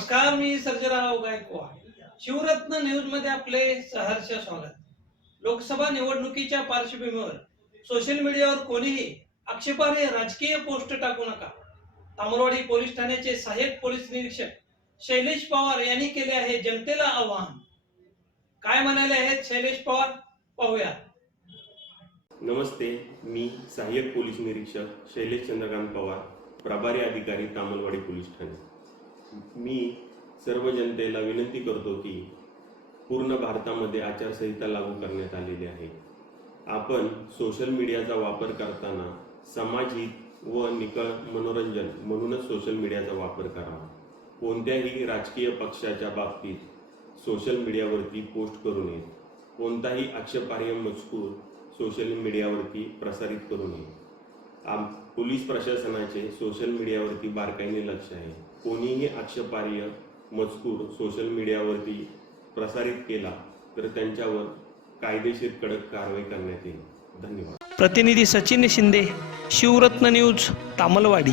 नमस्कार मी सर्जराव गायकवाड. शिवरत्न न्यूजमध्ये आपले सहर्ष स्वागत. लोकसभा निवडणुकीच्या पार्श्वभूमीवर सोशल मीडियावर कोणीही आक्षेपार्ह राजकीय पोस्ट टाकू नका. तामरवाडी पोलीस ठाण्याचे सहाय्यक पोलीस निरीक्षक शैलेश पवार यांनी केले आहे जनतेला आवाहन. काय म्हणाले आहेत शैलेश पवार? पाहूया. नमस्ते मी सहाय्यक पोलीस निरीक्षक शैलेश चंद्रकांत पवार प्रभारी अधिकारी तामलवाडी पोलीस ठाणे. मी सर्व जनतेला विनंती करतो की पूर्ण भारतामध्ये आचारसंहिता लागू करण्यात आलेली आहे. आपण सोशल मीडियाचा वापर करताना समाजहित व निकळ मनोरंजन म्हणूनच सोशल मीडियाचा वापर करावा. कोणत्याही राजकीय पक्षाच्या बाबतीत सोशल मीडियावरती पोस्ट करू नये. कोणताही आक्षेपार्ह मजकूर सोशल मीडियावरती प्रसारित करू नये. आम पोलीस प्रशासनाचे सोशल मीडियावरती बारकाईने लक्ष आहे. कोणीही आक्षेपार्ह मजकूर सोशल मीडियावरती प्रसारित केला तर त्यांच्यावर कायदेशीर कडक कारवाई करण्यात येईल. धन्यवाद. प्रतिनिधी सचिन शिंदे शिवरत्न न्यूज तामलवाडी.